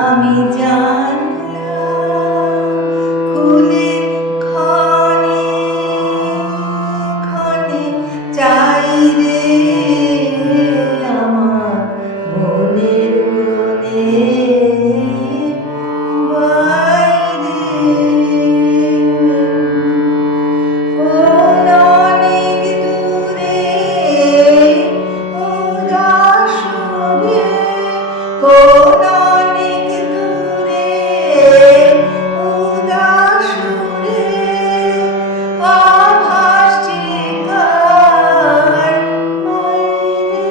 আমি জানলাম খুলে ক্ষণে ক্ষণে চাই রে আমার মনের কোণে বাইরে কোন অনেক দূরে উদাস রে কোন অনেক দূরে উদাস রে আভাসে কার বাইরে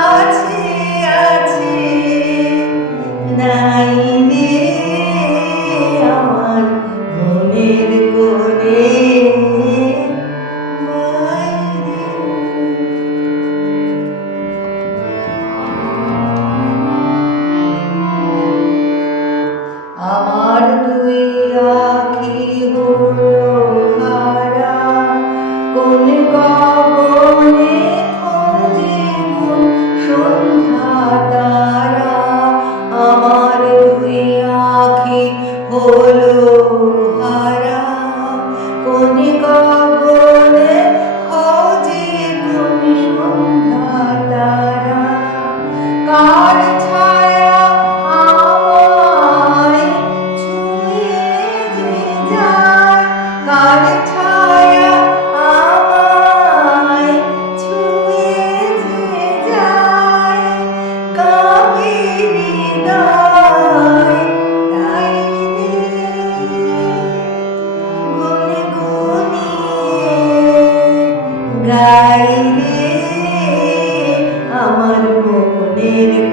আছে আছে নাই রে আমার মনের কোণে বাইরে আমার দুই আঁখি হলো হারা কোন গগনে খোঁজে কোন সন্ধ্যা তারা আমার দুই আঁখি হলো হারা কোন গগনে খোঁজে কোন সন্ধ্যা তারা কার ছায়া আমায় ছুঁয়ে যে যায় কার ছায়া আমায় ছুঁয়ে যে যায় কাঁপে হৃদয় তাই রে গুনে গুনিয়ে গাই রে আমার মনের